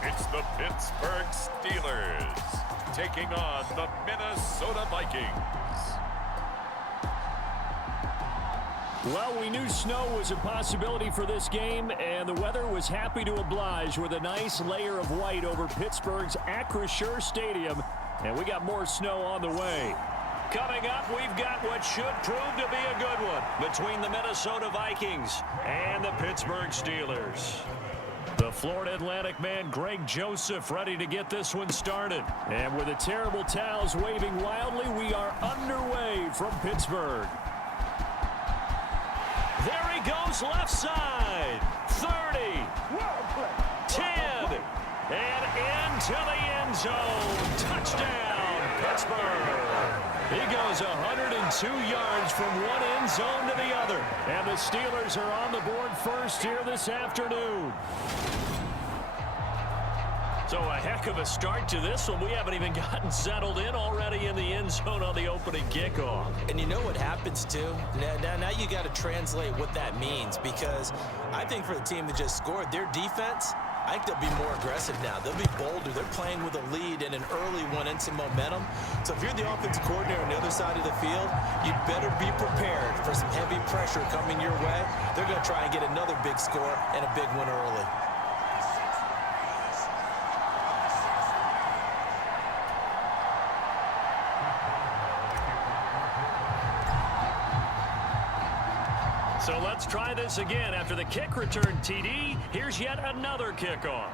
It's the Pittsburgh Steelers taking on the Minnesota Vikings. Well, we knew snow was a possibility for this game, and the weather was happy to oblige with a nice layer of white over Pittsburgh's Acrisure Stadium, and we got more snow on the way. Coming up, we've got what should prove to be a good one between the Minnesota Vikings and the Pittsburgh Steelers. The Florida Atlantic man, Greg Joseph, ready to get this one started. And with the terrible towels waving wildly, we are underway from Pittsburgh. There he goes, left side. 30. 10. And into the end zone. Touchdown, Pittsburgh. He goes 102 yards from one end zone to the other. And the Steelers are on the board first here this afternoon. So a heck of a start to this one. We haven't even gotten settled in already in the end zone on the opening kickoff. And you know what happens, too? Now you got to translate what that means, because I think for the team that just scored, their defense, I think they'll be more aggressive now. They'll be bolder. They're playing with a lead and an early one and some momentum. So if you're the offensive coordinator on the other side of the field, you better be prepared for some heavy pressure coming your way. They're going to try and get another big score and a big one early. So let's try this again. After the kick return TD, here's yet another kickoff.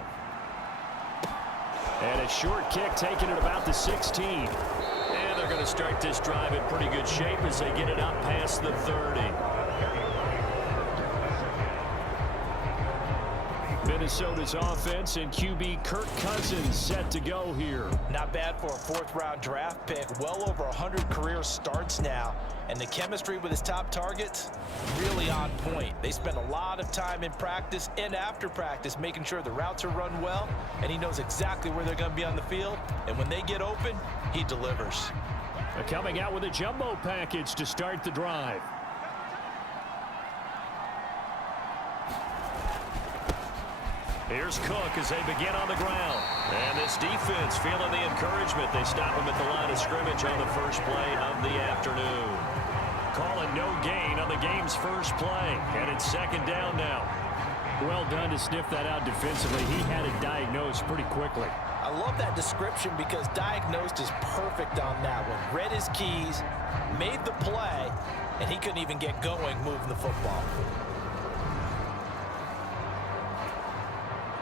And a short kick taken at about the 16. And they're going to start this drive in pretty good shape as they get it up past the 30. Minnesota's offense and QB Kirk Cousins set to go here. Not bad for a fourth-round draft pick. Well over 100 career starts now. And the chemistry with his top targets, really on point. They spend a lot of time in practice and after practice making sure the routes are run well, and he knows exactly where they're going to be on the field. And when they get open, he delivers. Coming out with a jumbo package to start the drive. Here's Cook as they begin on the ground. And this defense feeling the encouragement. They stop him at the line of scrimmage on the first play of the afternoon. Calling no gain on the game's first play. And it's second down now. Well done to sniff that out defensively. He had it diagnosed pretty quickly. I love that description because diagnosed is perfect on that one. Read his keys, made the play, and he couldn't even get going moving the football.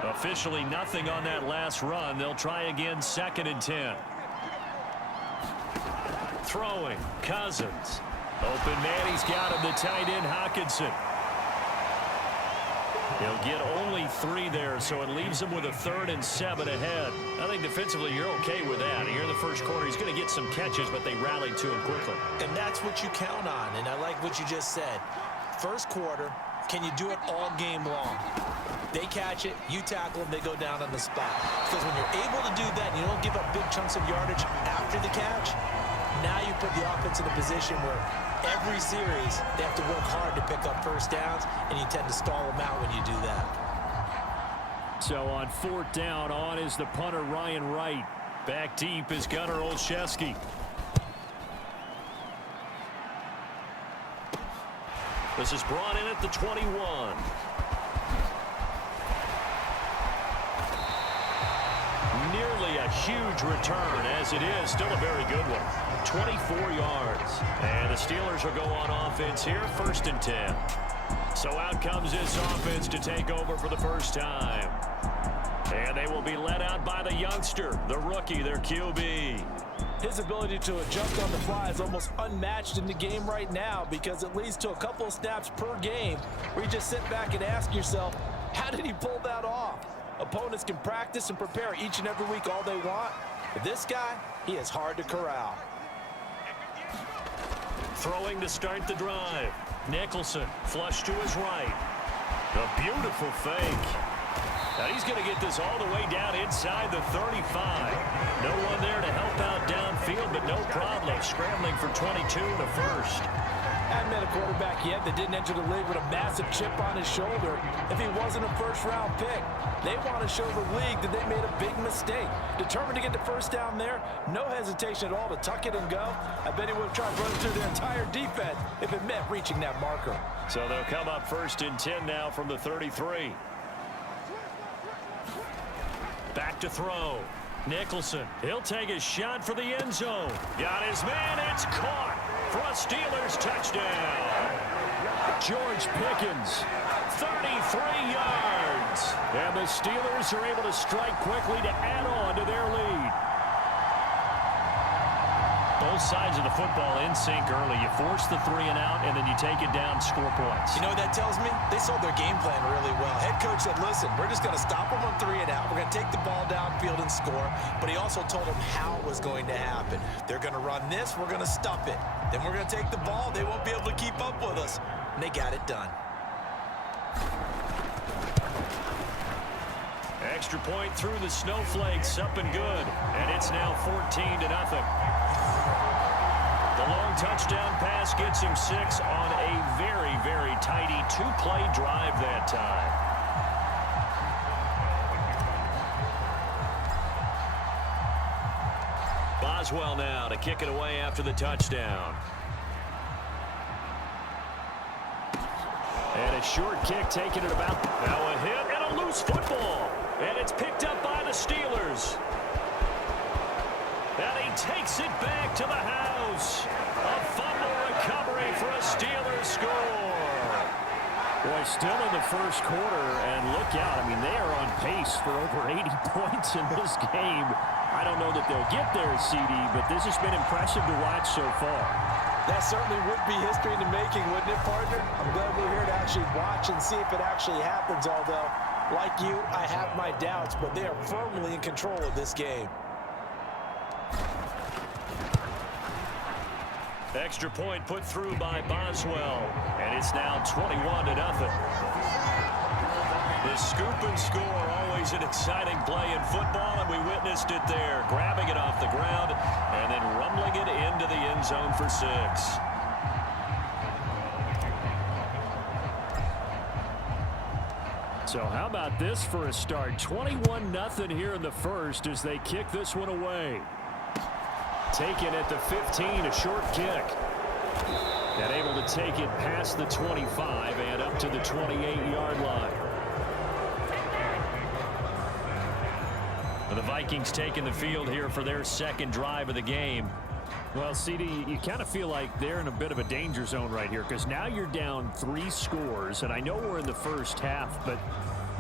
Officially nothing on that last run. They'll try again, 2nd and 10. Throwing, Cousins. Open man, he's got him, the tight end, Hockenson. He'll get only 3 there, so it leaves him with a 3rd and 7 ahead. I think defensively you're okay with that. Here in the first quarter, he's going to get some catches, but they rallied to him quickly. And that's what you count on, and I like what you just said. First quarter, can you do it all game long? They catch it, you tackle them, they go down on the spot. Because when you're able to do that, and you don't give up big chunks of yardage after the catch, now you put the offense in a position where every series they have to work hard to pick up first downs, and you tend to stall them out when you do that. So on 4th down, on is the punter Ryan Wright. Back deep is Gunnar Olszewski. This is brought in at the 21. Nearly a huge return, as it is still a very good one. 24 yards. And the Steelers will go on offense here, 1st and 10. So out comes this offense to take over for the first time. And they will be led out by the youngster, the rookie, their QB. His ability to adjust on the fly is almost unmatched in the game right now, because it leads to a couple of snaps per game where you just sit back and ask yourself, How did he pull that off? Opponents can practice and prepare each and every week all they want. But this guy, he is hard to corral. Throwing to start the drive. Nicholson, flush to his right. A beautiful fake. Now he's going to get this all the way down inside the 35. No one there to help out downfield, but no problem. Scrambling for 22 in the first. Haven't met a quarterback yet that didn't enter the league with a massive chip on his shoulder if he wasn't a first-round pick. They want to show the league that they made a big mistake. Determined to get the first down there, no hesitation at all to tuck it and go. I bet he would have tried running through the entire defense if it meant reaching that marker. So they'll come up 1st and 10 now from the 33. Back to throw. Nicholson, he'll take a shot for the end zone. Got his man, it's caught for a Steelers touchdown. George Pickens, 33 yards. And the Steelers are able to strike quickly to add on to their lead. Both sides of the football in sync early. You force the 3 and out, and then you take it down, score points. You know what that tells me? They sold their game plan really well. Head coach said, listen, we're just going to stop them on 3 and out. We're going to take the ball downfield and score. But he also told them how it was going to happen. They're going to run this. We're going to stop it. Then we're going to take the ball. They won't be able to keep up with us. And they got it done. Extra point through the snowflakes, up and good. And it's now 14-0. The long touchdown pass gets him 6 on a very, very tidy 2-play drive that time. Boswell now to kick it away after the touchdown. And a short kick taking it about. Now a hit and a loose football. And it's picked up by the Steelers. And he takes it back to the house. A fumble recovery for a Steelers score. Boy, still in the first quarter, and look out. I mean, they are on pace for over 80 points in this game. I don't know that they'll get there, CD, but this has been impressive to watch so far. That certainly would be history in the making, wouldn't it, partner? I'm glad we're here to actually watch and see if it actually happens, although, like you, I have my doubts, but they are firmly in control of this game. Extra point put through by Boswell, and it's now 21-0. The scoop and score, always an exciting play in football, and we witnessed it there, grabbing it off the ground and then rumbling it into the end zone for 6. So how about this for a start? 21-0 here in the first as they kick this one away. Taken at the 15, a short kick. And able to take it past the 25 and up to the 28-yard line. The Vikings taking the field here for their second drive of the game. Well, CD, you kind of feel like they're in a bit of a danger zone right here because now you're down 3 scores, and I know we're in the first half, but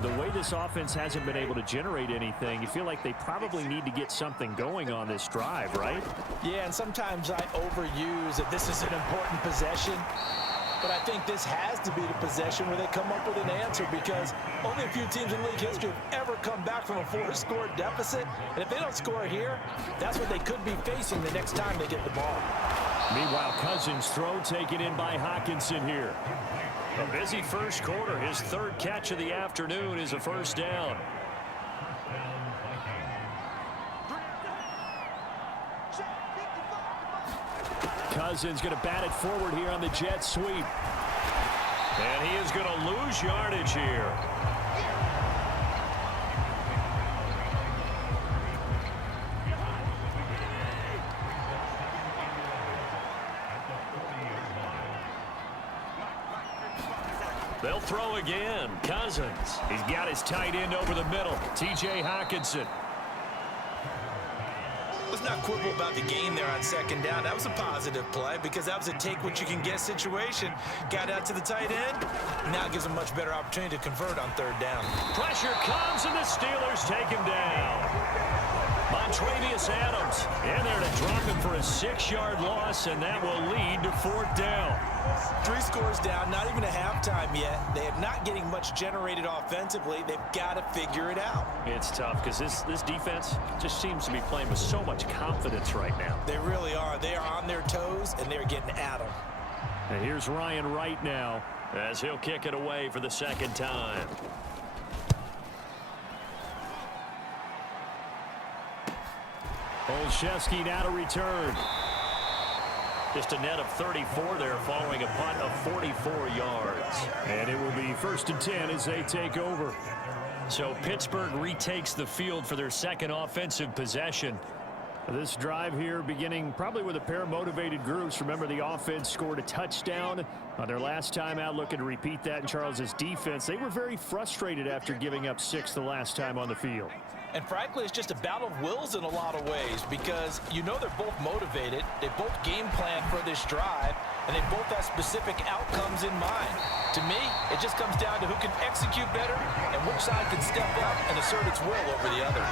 the way this offense hasn't been able to generate anything, you feel like they probably need to get something going on this drive, right? Yeah, and sometimes I overuse that this is an important possession. But I think this has to be the possession where they come up with an answer because only a few teams in league history have ever come back from a 4-score deficit. And if they don't score here, that's what they could be facing the next time they get the ball. Meanwhile, Cousins' throw taken in by Hockenson here. A busy first quarter. His 3rd catch of the afternoon is a first down. Cousins going to bat it forward here on the jet sweep. And he is going to lose yardage here. They'll throw again. Cousins. He's got his tight end over the middle. T.J. Hockenson. Let's not quibble about the gain there on second down. That was a positive play because that was a take-what-you-can-get situation. Got out to the tight end. Now it gives them a much better opportunity to convert on 3rd down. Pressure comes, and the Steelers take him down. Montravius Adams in there to drop him for a 6-yard loss, and that will lead to 4th down. 3 scores down, not even a halftime yet. They are not getting much generated offensively. They've got to figure it out. It's tough because this defense just seems to be playing with so much confidence right now. They really are. They are on their toes, and they're getting at them. And here's Ryan Wright now as he'll kick it away for the 2nd time. Olszewski now to return. Just a net of 34 there following a punt of 44 yards. And it will be 1st and 10 as they take over. So Pittsburgh retakes the field for their 2nd offensive possession. This drive here beginning probably with a pair of motivated groups. Remember, the offense scored a touchdown on their last time out, looking to repeat that in Charles's defense. They were very frustrated after giving up 6 the last time on the field. And frankly, it's just a battle of wills in a lot of ways because you know they're both motivated. They both game plan for this drive, and they both have specific outcomes in mind. To me, it just comes down to who can execute better and which side can step up and assert its will over the other.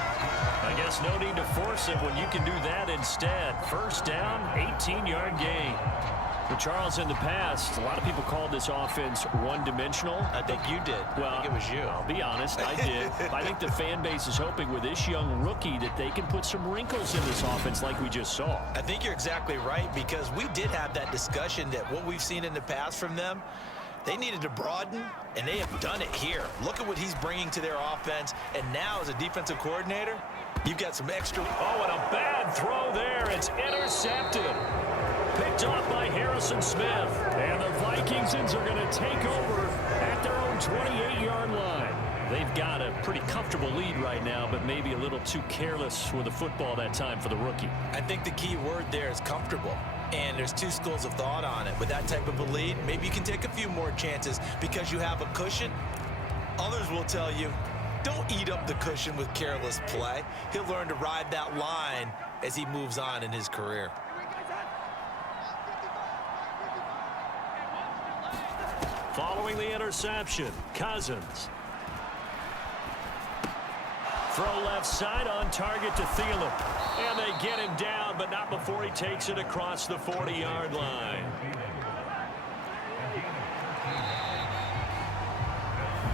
I guess no need to force it when you can do that instead. 1st down, 18-yard gain. For Charles, in the past, a lot of people called this offense one-dimensional. I think you did. Well, I think it was you. I'll be honest, I did. I think the fan base is hoping with this young rookie that they can put some wrinkles in this offense like we just saw. I think you're exactly right because we did have that discussion that what we've seen in the past from them, they needed to broaden, and they have done it here. Look at what he's bringing to their offense, and now as a defensive coordinator, you've got some extra. Oh, and a bad throw there. It's intercepted. Picked off by Harrison Smith. And the Vikingsons are going to take over at their own 28-yard line. They've got a pretty comfortable lead right now, but maybe a little too careless with the football that time for the rookie. I think the key word there is comfortable. And there's 2 schools of thought on it. With that type of a lead, maybe you can take a few more chances because you have a cushion. Others will tell you, don't eat up the cushion with careless play. He'll learn to ride that line as he moves on in his career. Following the interception, Cousins. Throw left side on target to Thielen. And they get him down, but not before he takes it across the 40-yard line.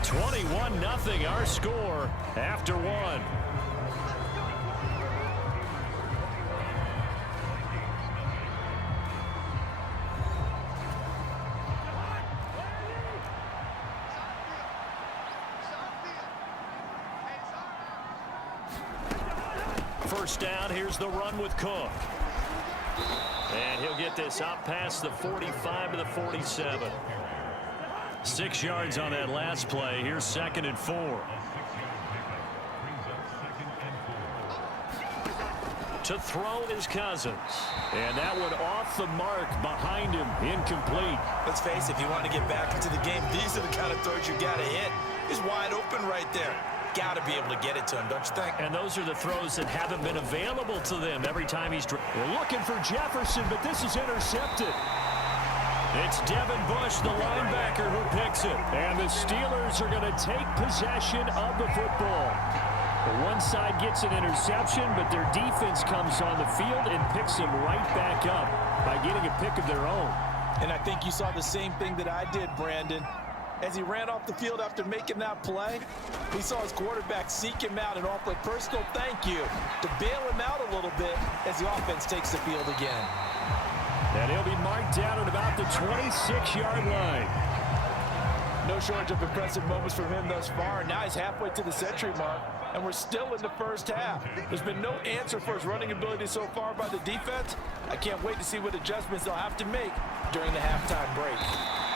21-0 our score after 1. First down, here's the run with Cook. And he'll get this out past the 45 to the 47. 6 yards on that last play. Here's 2nd and 4. To throw is Cousins. And that one off the mark behind him, incomplete. Let's face it, if you want to get back into the game, these are the kind of throws you got to hit. He's wide open right there. Got to be able to get it to him, don't you think? And those are the throws that haven't been available to them every time he's... We're looking for Jefferson, but this is intercepted. It's Devin Bush, the linebacker, who picks it. And the Steelers are going to take possession of the football. The one side gets an interception, but their defense comes on the field and picks them right back up by getting a pick of their own. And I think you saw the same thing that I did, Brandon. As he ran off the field after making that play, he saw his quarterback seek him out and offer a personal thank you to bail him out a little bit as the offense takes the field again. And he'll be marked down at about the 26-yard line. No shortage of impressive moments from him thus far. Now he's halfway to the century mark, and we're still in the first half. There's been no answer for his running ability so far by the defense. I can't wait to see what adjustments they'll have to make during the halftime break.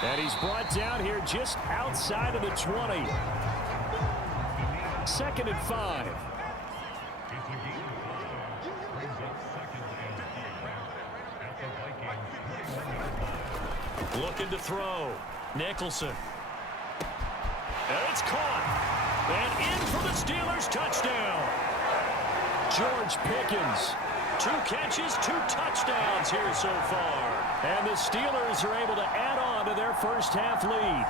And he's brought down here just outside of the 20. 2nd and 5. Looking to throw. Nicholson. And it's caught. And in for the Steelers touchdown. George Pickens. 2 catches, 2 touchdowns here so far. And the Steelers are able to add on to their first half lead.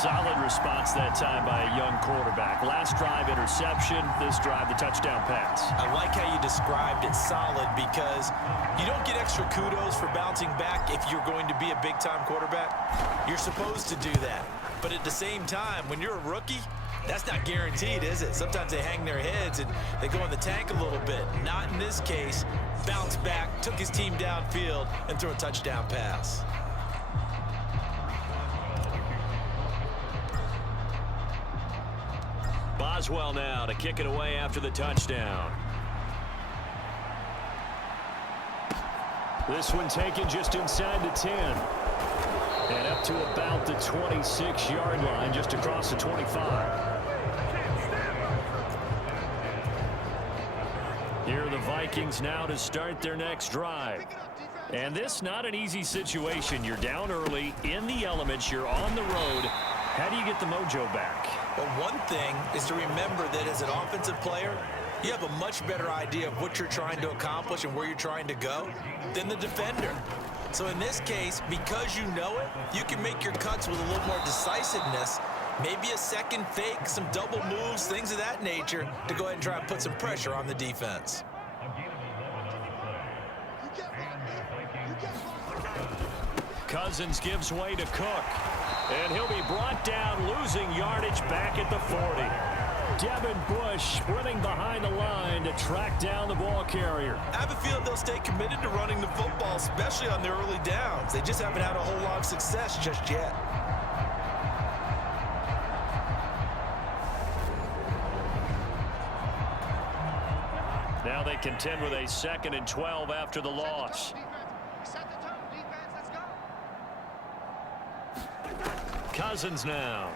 solid response that time by a young quarterback. Last drive, interception. This drive, the touchdown pass. I like how you described it solid because you don't get extra kudos for bouncing back if you're going to be a big-time quarterback. You're supposed to do that. But at the same time, when you're a rookie, that's not guaranteed, is it? Sometimes they hang their heads and they go in the tank a little bit. Not in this case. Bounced back, took his team downfield, and threw a touchdown pass. Boswell now to kick it away after the touchdown. This one taken just inside the 10. And up to about the 26-yard line, just across the 25. Here are the Vikings now to start their next drive. And this not an easy situation. You're down early, in the elements, you're on the road. How do you get the mojo back? Well, one thing is to remember that as an offensive player, you have a much better idea of what you're trying to accomplish and where you're trying to go than the defender. So in this case, because you know it, you can make your cuts with a little more decisiveness, maybe a second fake, some double moves, things of that nature, to go ahead and try and put some pressure on the defense. Cousins gives way to Cook. And he'll be brought down, losing yardage back at the 40. Devin Bush sprinting behind the line to track down the ball carrier. I have a feeling they'll stay committed to running the football, especially on their early downs. They just haven't had a whole lot of success just yet. Now they contend with a 2nd and 12 after the loss. Cousins now.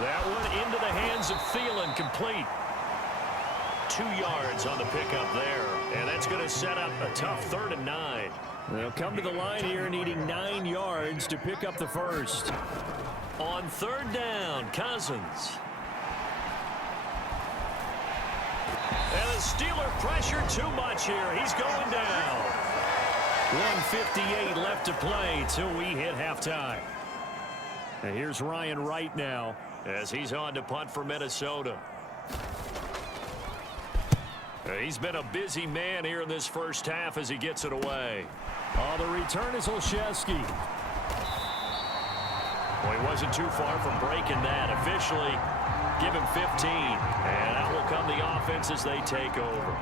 That one into the hands of Thielen, complete. 2 yards on the pickup there, and that's going to set up a tough 3rd and 9. They'll come to the line here needing 9 yards to pick up the first. On 3rd down, Cousins. And the Steeler pressure too much here. He's going down. 1:58 left to play till we hit halftime. And here's Ryan Wright now as he's on to punt for Minnesota. He's been a busy man here in this first half as he gets it away. Oh, the return is Olszewski. Well, he wasn't too far from breaking that. Officially, give him 15. And out will come the offense as they take over.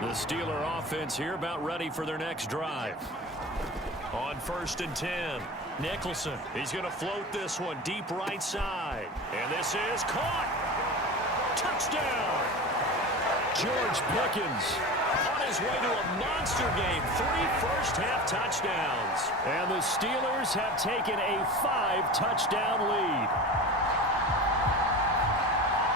The Steeler offense here about ready for their next drive. On 1st and 10, Nicholson. He's going to float this one deep right side. And this is caught. Touchdown. George Pickens on his way to a monster game. 3 first-half touchdowns. And the Steelers have taken a 5-touchdown lead.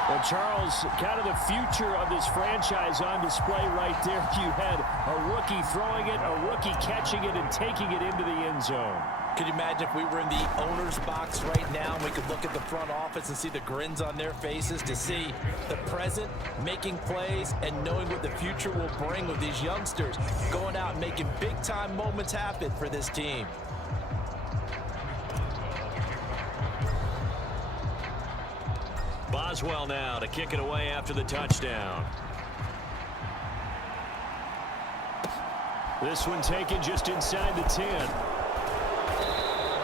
Well, Charles, kind of the future of this franchise on display right there. You had a rookie throwing it, a rookie catching it, and taking it into the end zone. Could you imagine if we were in the owner's box right now and we could look at the front office and see the grins on their faces, to see the present making plays and knowing what the future will bring with these youngsters going out and making big-time moments happen for this team. Boswell now to kick it away after the touchdown. This one taken just inside the 10.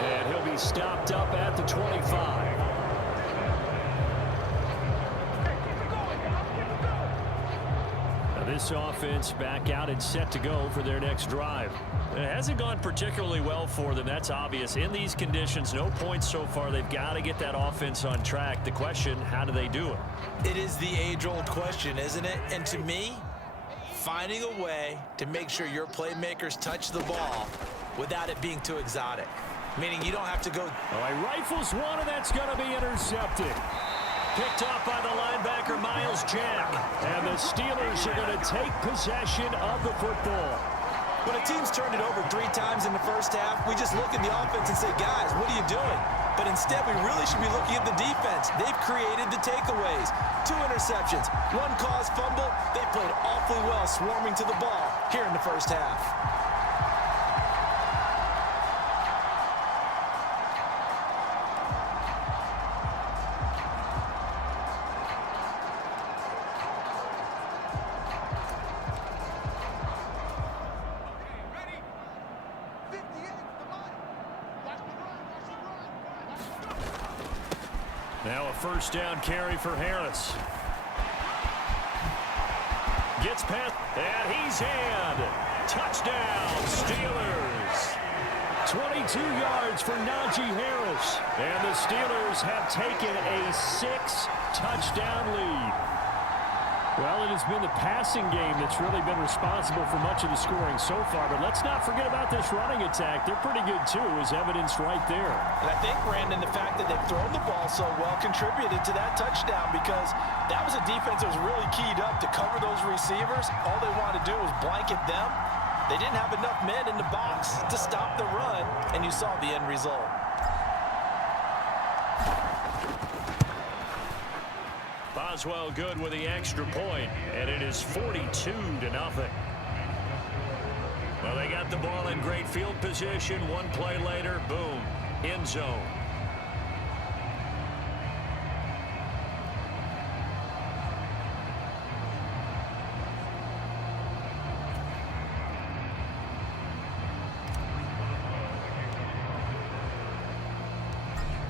And he'll be stopped up at the 25. Now this offense back out and set to go for their next drive. It hasn't gone particularly well for them. That's obvious. In these conditions, no points so far. They've got to get that offense on track. The question, how do they do it? It is the age-old question, isn't it? And to me, finding a way to make sure your playmakers touch the ball without it being too exotic. Meaning you don't have to go. Oh, he rifles one, and that's going to be intercepted. Picked off by the linebacker, Miles Jack. And the Steelers are going to take possession of the football. When a team's turned it over 3 times in the first half, we just look at the offense and say, guys, what are you doing? But instead, we really should be looking at the defense. They've created the takeaways. 2 interceptions, 1 caused fumble. They played awfully well swarming to the ball here in the first half. Now a first down carry for Harris. Gets past, and he's in. Touchdown, Steelers. 22 yards for Najee Harris. And the Steelers have taken a 6-touchdown lead. Well, it has been the passing game that's really been responsible for much of the scoring so far. But let's not forget about this running attack. They're pretty good, too, as evidenced right there. And I think, Brandon, the fact that they've thrown the ball so well contributed to that touchdown, because that was a defense that was really keyed up to cover those receivers. All they wanted to do was blanket them. They didn't have enough men in the box to stop the run, and you saw the end result. Boswell good with the extra point, and it is 42-0. Well, they got the ball in great field position. One play later, boom, end zone.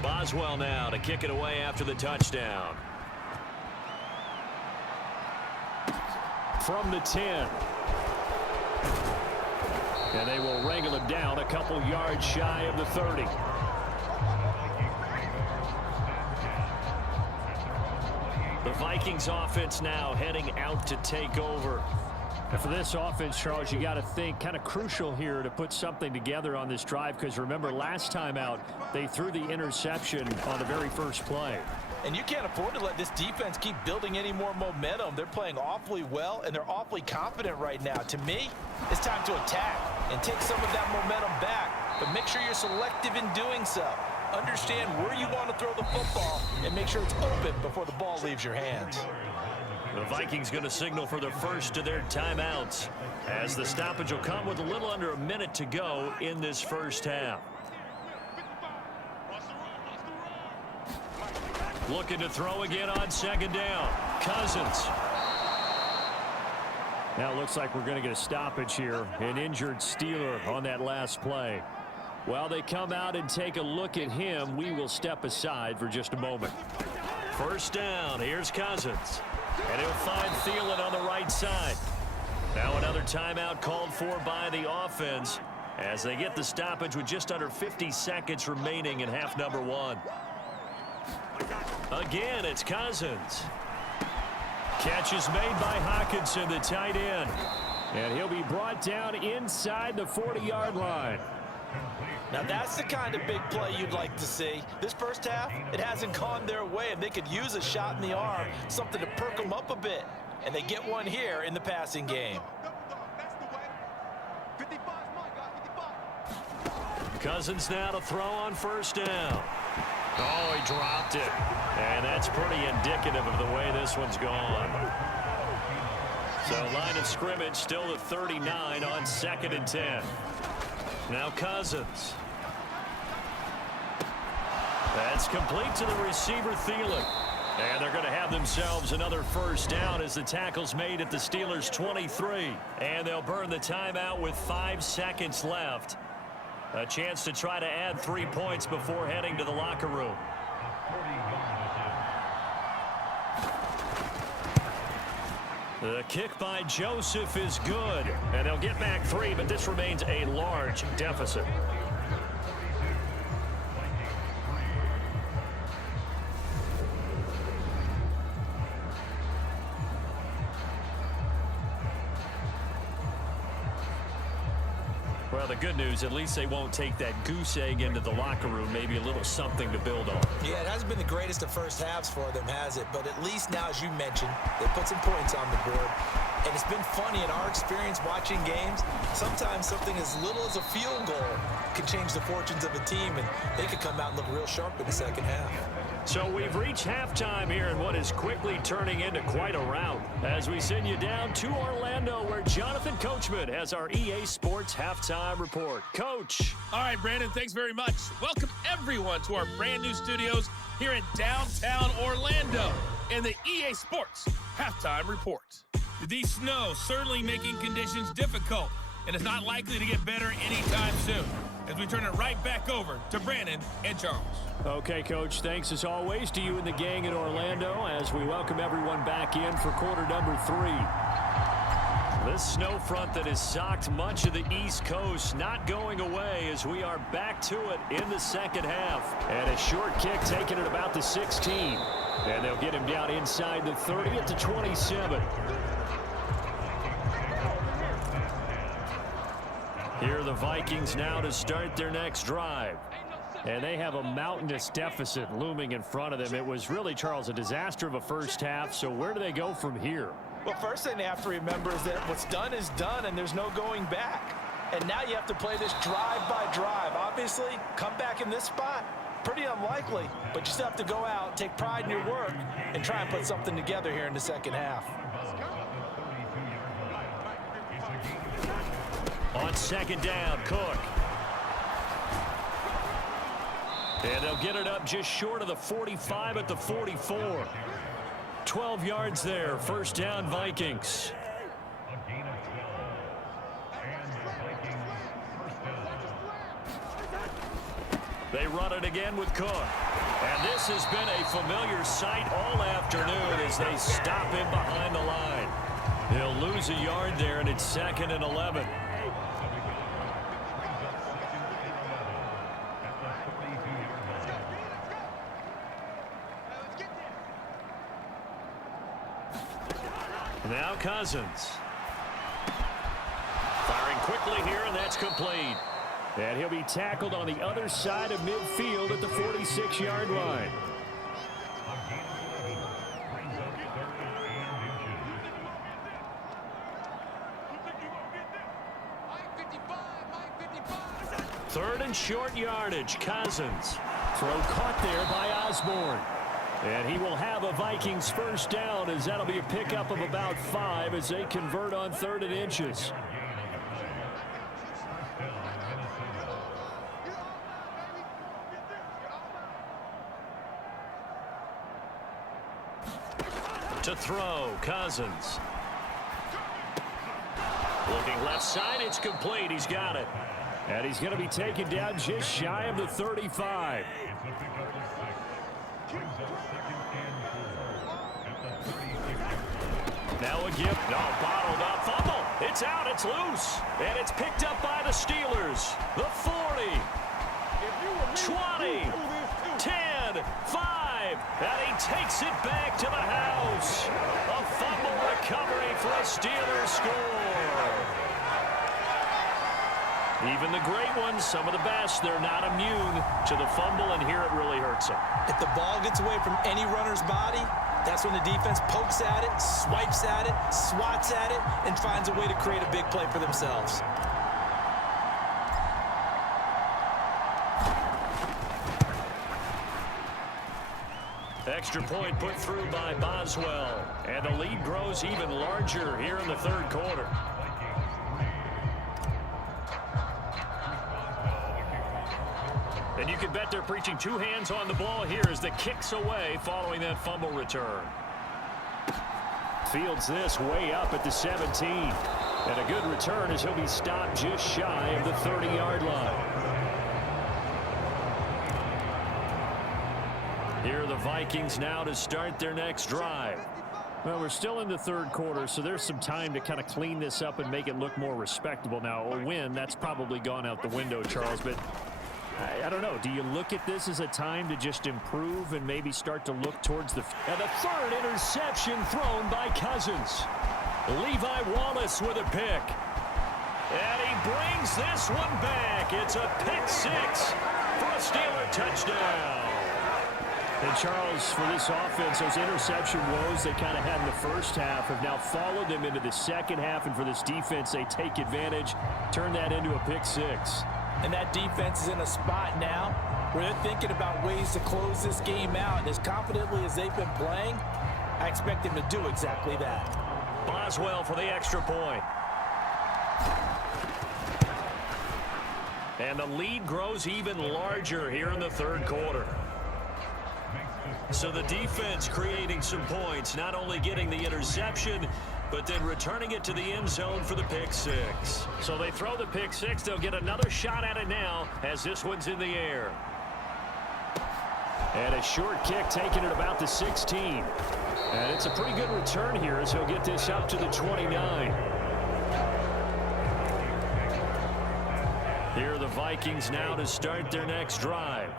Boswell now to kick it away after the touchdown. From the 10. And they will wrangle it down a couple yards shy of the 30. The Vikings offense now heading out to take over. And for this offense, Charles, you got to think kind of crucial here to put something together on this drive, because remember last time out they threw the interception on the very first play. And you can't afford to let this defense keep building any more momentum. They're playing awfully well, and they're awfully confident right now. To me, it's time to attack and take some of that momentum back, but make sure you're selective in doing so. Understand where you want to throw the football and make sure it's open before the ball leaves your hands. The Vikings going to signal for the first of their timeouts, as the stoppage will come with a little under a minute to go in this first half. Looking to throw again on second down. Cousins. Now it looks like we're going to get a stoppage here. An injured Steeler on that last play. While they come out and take a look at him, we will step aside for just a moment. First down. Here's Cousins. And he'll find Thielen on the right side. Now another timeout called for by the offense as they get the stoppage with just under 50 seconds remaining in half number one. Again, it's Cousins. Catch is made by Hockenson, the tight end. And he'll be brought down inside the 40-yard line. Now that's the kind of big play you'd like to see. This first half, it hasn't gone their way, and they could use a shot in the arm, something to perk them up a bit. And they get one here in the passing game. Cousins now to throw on first down. Oh, he dropped it. And that's pretty indicative of the way this one's gone. So line of scrimmage still at 39 on 2nd and 10. Now Cousins. That's complete to the receiver, Thielen. And they're going to have themselves another first down as the tackle's made at the Steelers' 23. And they'll burn the timeout with 5 seconds left. A chance to try to add 3 points before heading to the locker room. The kick by Joseph is good. And they'll get back 3, but this remains a large deficit. Well, the good news, at least they won't take that goose egg into the locker room. Maybe a little something to build on. Yeah, it hasn't been the greatest of first halves for them, has it? But at least now, as you mentioned, they put some points on the board. And it's been funny in our experience watching games. Sometimes something as little as a field goal can change the fortunes of a team, and they could come out and look real sharp in the second half. So we've reached halftime here in what is quickly turning into quite a rout as we send you down to Orlando, where Jonathan Coachman has our EA Sports Halftime Report. Coach. All right, Brandon, thanks very much. Welcome everyone to our brand new studios here in downtown Orlando in the EA Sports Halftime Report. The snow certainly making conditions difficult and it's not likely to get better anytime soon. As we turn it right back over to Brandon and Charles. Okay, Coach, thanks as always to you and the gang in Orlando as we welcome everyone back in for quarter number 3. This snow front that has socked much of the East Coast not going away as we are back to it in the second half. And a short kick taken at about the 16. And they'll get him down inside the 30 at the 27. Here are the Vikings now to start their next drive. And they have a mountainous deficit looming in front of them. It was really, Charles, a disaster of a first half. So where do they go from here? Well, first thing they have to remember is that what's done is done, and there's no going back. And now you have to play this drive by drive. Obviously, come back in this spot, pretty unlikely. But you still have to go out, take pride in your work, and try and put something together here in the second half. On second down, Cook. And they'll get it up just short of the 45 at the 44. 12 yards there. First down, Vikings. They run it again with Cook. And this has been a familiar sight all afternoon as they stop him behind the line. They'll lose a yard there, and it's 2nd and 11. Now Cousins. Firing quickly here, and that's complete. And he'll be tackled on the other side of midfield at the 46-yard line. Third and short yardage. Cousins. Throw caught there by Osborne. And he will have a Vikings first down as that'll be a pickup of about 5 as they convert on 3rd and inches. To throw, Cousins. Looking left side, it's complete. He's got it. And he's going to be taken down just shy of the 35. Now a gift. No, bottled up. Fumble. It's out. It's loose. And it's picked up by the Steelers. The 40. 20. 10. 5. And he takes it back to the house. A fumble recovery for a Steelers score. Even the great ones, some of the best, they're not immune to the fumble, and here it really hurts them. If the ball gets away from any runner's body, that's when the defense pokes at it, swipes at it, swats at it, and finds a way to create a big play for themselves. Extra point put through by Boswell, and the lead grows even larger here in the 3rd quarter. And you can bet they're preaching 2 hands on the ball here as the kick's away following that fumble return. Fields this way up at the 17. And a good return as he'll be stopped just shy of the 30-yard line. Here are the Vikings now to start their next drive. Well, we're still in the 3rd quarter, so there's some time to kind of clean this up and make it look more respectable. Now, a win, that's probably gone out the window, Charles, but I don't know. Do you look at this as a time to just improve and maybe start to look towards the... And the 3rd interception thrown by Cousins. Levi Wallace with a pick. And he brings this one back. It's a pick 6 for a Steeler touchdown. And Charles, for this offense, those interception woes they kind of had in the first half have now followed them into the second half. And for this defense, they take advantage, turn that into a pick 6. And that defense is in a spot now where they're thinking about ways to close this game out. And as confidently as they've been playing, I expect them to do exactly that. Boswell for the extra point. And the lead grows even larger here in the 3rd quarter. So the defense creating some points, not only getting the interception, but then returning it to the end zone for the pick six. So they throw the pick six. They'll get another shot at it now as this one's in the air. And a short kick taken at about the 16. And it's a pretty good return here as he'll get this up to the 29. Here are the Vikings now to start their next drive.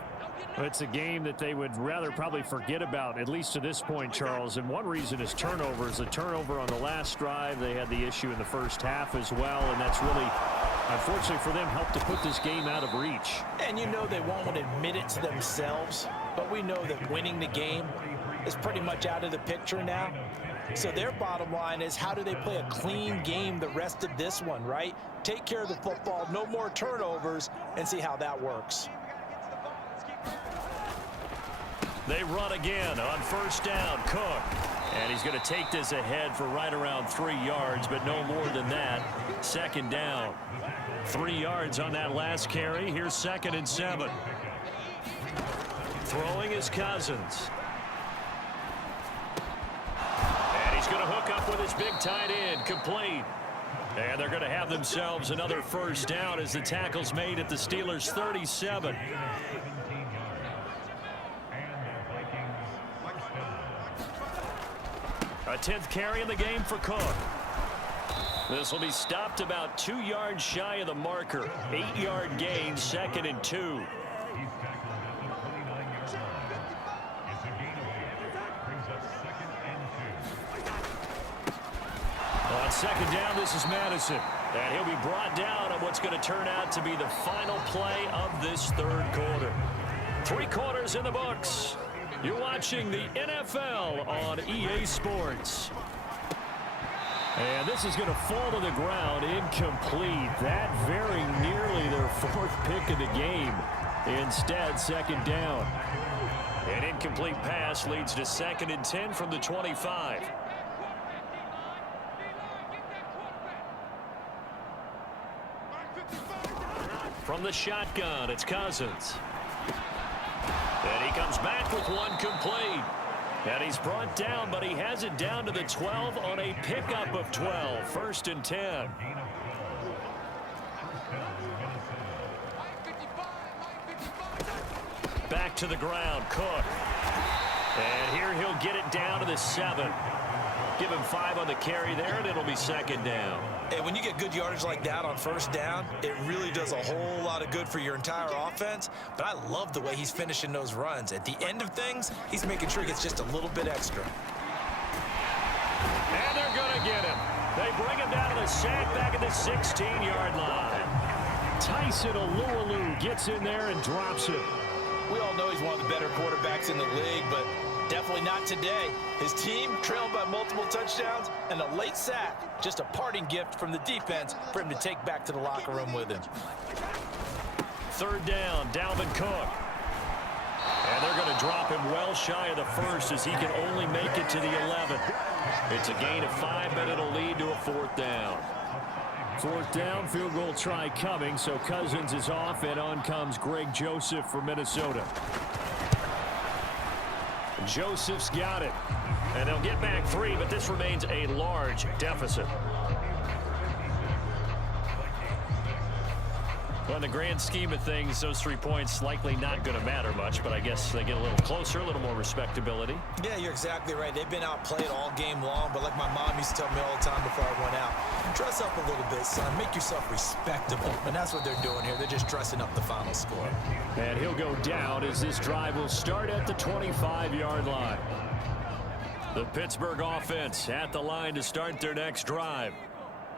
It's a game that they would rather probably forget about, at least to this point, Charles. And one reason is turnovers. A turnover on the last drive. They had the issue in the first half as well, and that's really, unfortunately for them, helped to put this game out of reach. And you know they won't admit it to themselves, but we know that winning the game is pretty much out of the picture now. So their bottom line is, how do they play a clean game the rest of this one, right? Take care of the football, no more turnovers, and see how that works. They run again on first down. Cook. And he's going to take this ahead for right around 3 yards, but no more than that. Second down. 3 yards on that last carry. Here's 2nd and 7. Throwing is Cousins. And he's going to hook up with his big tight end. Complete. And they're going to have themselves another first down as the tackle's made at the Steelers' 37. A 10th carry in the game for Cook. This will be stopped about 2 yards shy of the marker. 8-yard gain, 2nd and 2. On second down, this is Madison. And he'll be brought down on what's going to turn out to be the final play of this third quarter. 3 quarters in the books. You're watching the NFL on EA Sports. And this is going to fall to the ground, incomplete. That very nearly their 4th pick of the game. Instead, 2nd down. An incomplete pass leads to 2nd and 10 from the 25. From the shotgun, it's Cousins. And he comes back with one complete. And he's brought down, but he has it down to the 12 on a pickup of 12. 1st and 10. Back to the ground, Cook. And here he'll get it down to the 7. Give him 5 on the carry there, and it'll be 2nd down. And when you get good yardage like that on first down, it really does a whole lot of good for your entire offense. But I love the way he's finishing those runs. At the end of things, he's making sure he gets just a little bit extra. And they're going to get him. They bring him down to the sack back at the 16-yard line. Tyson Alualu gets in there and drops it. We all know he's one of the better quarterbacks in the league, but definitely not today. His team trailed by multiple touchdowns and a late sack. Just a parting gift from the defense for him to take back to the locker room with him. 3rd down, Dalvin Cook. And they're going to drop him well shy of the 1st as he can only make it to the 11. It's a gain of 5, but it'll lead to a 4th down. 4th down, field goal try coming, so Cousins is off, and on comes Greg Joseph for Minnesota. Joseph's got it. And they'll get back 3, but this remains a large deficit. Well, in the grand scheme of things, those 3 points likely not going to matter much, but I guess they get a little closer, a little more respectability. Yeah, you're exactly right. They've been outplayed all game long, but like my mom used to tell me all the time before I went out, dress up a little bit, son. Make yourself respectable. And that's what they're doing here. They're just dressing up the final score. And he'll go down as this drive will start at the 25-yard line. The Pittsburgh offense at the line to start their next drive.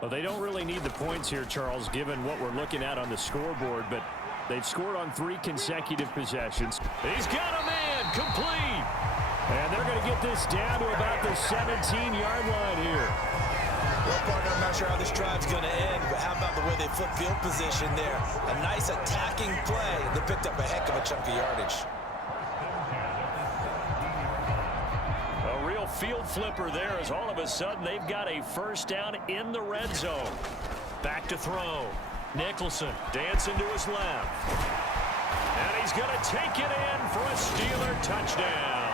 Well, they don't really need the points here, Charles, given what we're looking at on the scoreboard, but they've scored on 3 consecutive possessions. He's got a man, complete. And they're going to get this down to about the 17-yard line here. Well, partner, I'm not sure how this drive's going to end, but how about the way they flip field position there? A nice attacking play. They picked up a heck of a chunk of yardage. A real field flipper there as all of a sudden they've got a first down in the red zone. Back to throw. Nicholson dancing to his left. And he's going to take it in for a Steeler touchdown.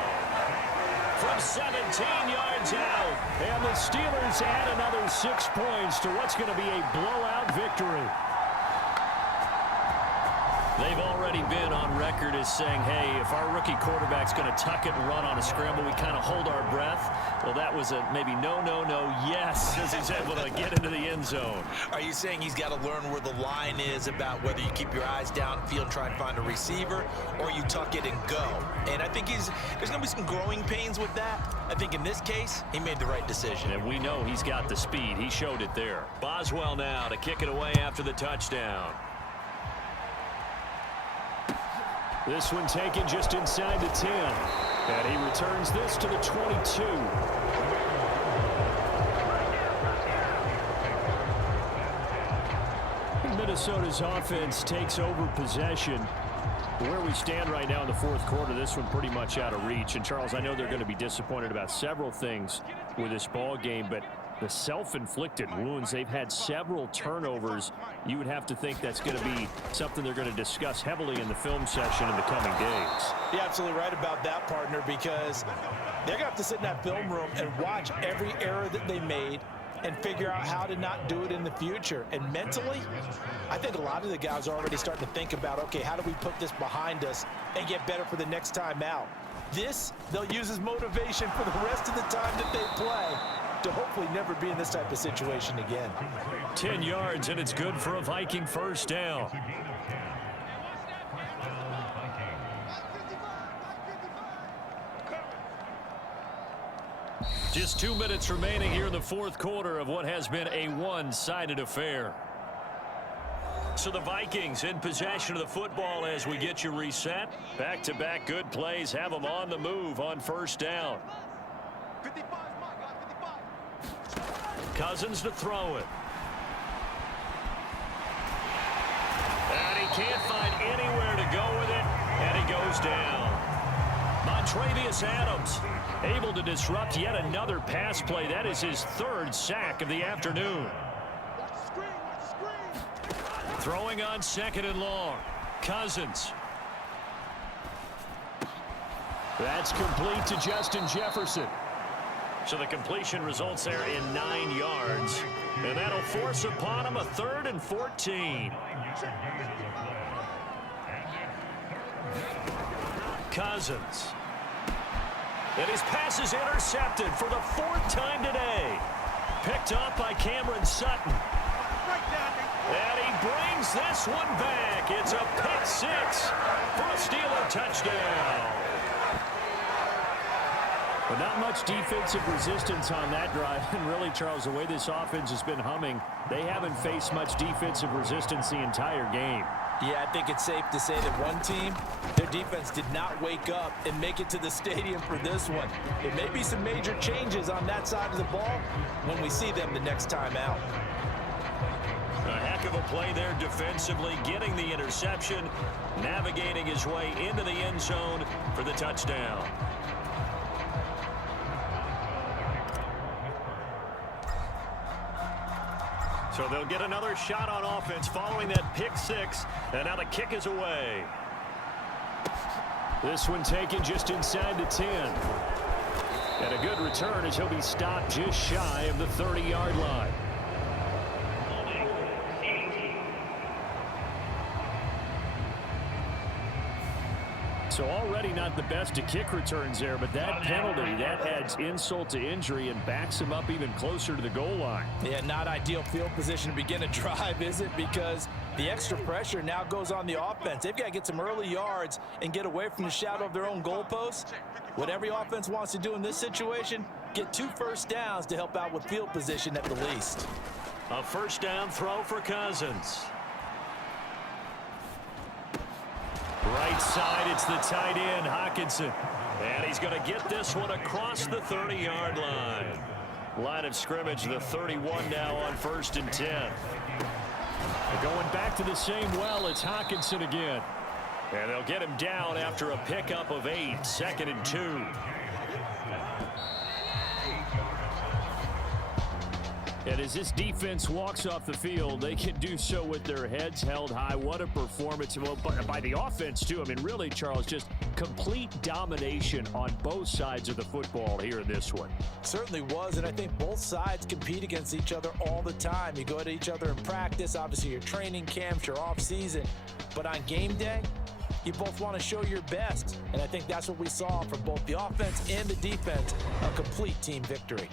from 17 yards out. And the Steelers add another 6 points to what's going to be a blowout victory. They've already been on record as saying, hey, if our rookie quarterback's going to tuck it and run on a scramble, we kind of hold our breath. Well, that was a maybe no, yes, as he's able to get into the end zone. Are you saying he's got to learn where the line is about whether you keep your eyes downfield and try and find a receiver, or you tuck it and go? And I think there's going to be some growing pains with that. I think in this case, he made the right decision. And we know he's got the speed. He showed it there. Boswell now to kick it away after the touchdown. This one taken just inside the 10. And he returns this to the 22. Minnesota's offense takes over possession. Where we stand right now in the fourth quarter, this one pretty much out of reach. And, Charles, I know they're going to be disappointed about several things with this ball game, but the self-inflicted wounds, they've had several turnovers. You would have to think that's going to be something they're going to discuss heavily in the film session in the coming days. You're absolutely right about that, partner, because they're going to have to sit in that film room and watch every error that they made and figure out how to not do it in the future. And mentally, I think a lot of the guys are already starting to think about, okay, how do we put this behind us and get better for the next time out? This, they'll use as motivation for the rest of the time that they play to hopefully never be in this type of situation again. 10 yards, and it's good for a Viking first down. Just 2 minutes remaining here in the fourth quarter of what has been a one-sided affair. So the Vikings in possession of the football as we get you reset. Back-to-back good plays have them on the move on first down. Cousins to throw it. And he can't find anywhere to go with it, and he goes down. Montravius Adams able to disrupt yet another pass play. That is his third sack of the afternoon. Throwing on second and long. Cousins. That's complete to Justin Jefferson. So the completion results there in 9 yards. And that'll force upon him a 3rd and 14. Cousins. And his pass is intercepted for the 4th time today. Picked up by Cameron Sutton. And he brings this one back. It's a pick 6 for a Steeler touchdown. But not much defensive resistance on that drive. And really, Charles, the way this offense has been humming, they haven't faced much defensive resistance the entire game. Yeah, I think it's safe to say that one team, their defense did not wake up and make it to the stadium for this one. There may be some major changes on that side of the ball when we see them the next time out. A heck of a play there defensively, getting the interception, navigating his way into the end zone for the touchdown. So they'll get another shot on offense following that pick 6, and now the kick is away. This one taken just inside the 10. And a good return as he'll be stopped just shy of the 30-yard line. So already not the best to kick returns there, but that penalty, that adds insult to injury and backs him up even closer to the goal line. Yeah, not ideal field position to begin a drive, is it? Because the extra pressure now goes on the offense. They've got to get some early yards and get away from the shadow of their own goalposts. What every offense wants to do in this situation, get 2 first downs to help out with field position at the least. A first down throw for Cousins. Right side, it's the tight end, Hockenson. And he's going to get this one across the 30-yard line. Line of scrimmage, the 31 now on 1st and 10. Going back to the same well, it's Hockenson again. And they'll get him down after a pickup of 8, 2nd and 2. And as this defense walks off the field, they can do so with their heads held high. What a performance by the offense, too. I mean, really, Charles, just complete domination on both sides of the football here in this one. Certainly was, and I think both sides compete against each other all the time. You go to each other in practice, obviously your training camps, your off-season, but on game day, you both want to show your best, and I think that's what we saw from both the offense and the defense, a complete team victory.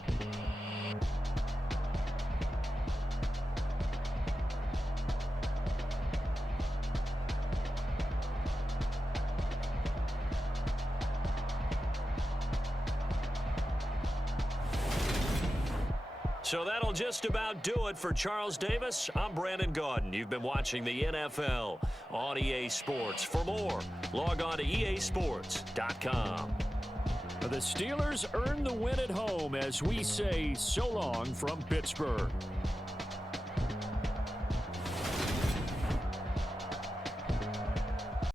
So that'll just about do it for Charles Davis. I'm Brandon Gaudin. You've been watching the NFL on EA Sports. For more, log on to easports.com. The Steelers earn the win at home as we say so long from Pittsburgh.